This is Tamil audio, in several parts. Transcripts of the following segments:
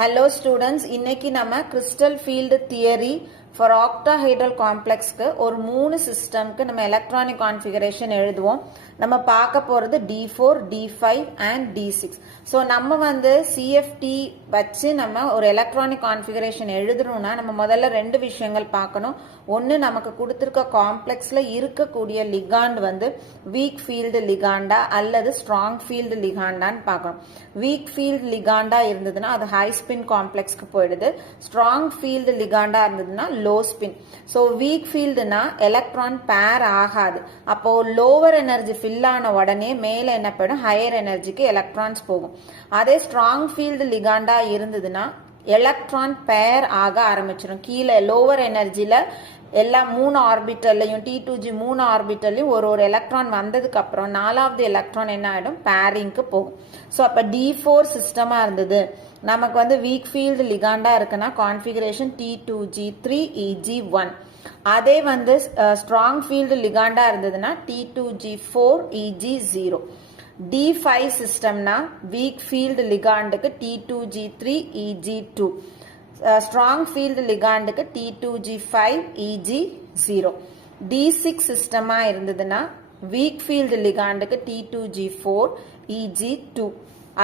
Hello students, இன்னைக்கு நம்ம crystal field theory for octahedral complexக்கு ஒரு மூணு சிஸ்டம்க்கு நம்ம electronic configuration எழுதுவோம். நம்ம பார்க்க போறது D4, D5 and D6. So நம்ம வந்து CFT வச்சு நம்ம ஒரு electronic configuration எழுதுறோம்னா நம்ம முதல்ல ரெண்டு விஷயங்கள் பார்க்கணும். ஒன்னு நமக்கு கொடுத்திருக்க காம்ப்ளெக்ஸ்ல இருக்கக்கூடிய லிகாண்ட் வந்து வீக் ஃபீல்டு லிகாண்டா அல்லது ஸ்ட்ராங் ஃபீல்டு லிகாண்டான்னு பார்க்கணும். வீக் ஃபீல்டு லிகாண்டா இருந்ததுன்னா அது ஹை ஸ்பின் காம்ப்ளெக்ஸ்க்கு போயிடுது. ஸ்ட்ராங் ஃபீல்டு லிகாண்டா இருந்ததுன்னா லோ ஸ்பின். ஸோ வீக் ஃபீல்டுனா எலக்ட்ரான் பேர் ஆகாது. அப்போ லோவர் எனர்ஜி ஃபில் ஆன உடனே மேலே என்ன போயிடும், ஹையர் எனர்ஜிக்கு எலக்ட்ரான்ஸ் போகும். அதே ஸ்ட்ராங் ஃபீல்டு லிகாண்டா இருந்ததுன்னா எலக்ட்ரான் பேர் ஆக ஆரம்பிச்சிடும். கீழே லோவர் எனர்ஜியில் எல்லா மூணு ஆர்பிட்டல்லையும் T2G மூணு ஆர்பிட்டல்லையும் ஒரு எலக்ட்ரான் வந்ததுக்கு அப்புறம் நாலாவது எலக்ட்ரான் என்ன ஆகிடும், பேரிங்க்கு போகும். ஸோ அப்போ D4 சிஸ்டமாக இருந்தது, நமக்கு வந்து வீக் ஃபீல்டு லிகாண்டா இருக்குன்னா கான்ஃபிகரேஷன் T2G3 அதே வந்து ஸ்ட்ராங் ஃபீல்டு லிகாண்டா இருந்ததுன்னா T2G4 D5 சிஸ்டம்னா வீக் ஃபீல்டு லிகாண்டுக்கு T2G3 ஸ்ட்ராங் ஃபீல்டு லிகாண்டுக்கு T2G5 D6 சிஸ்டமா இருந்ததுன்னா வீக் ஃபீல்டு லிகாண்டுக்கு T2G4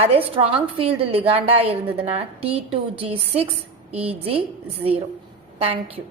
அதே ஸ்ட்ராங் ஃபீல்டு லிகாண்டா இருந்ததுன்னா T2G6 Thank you.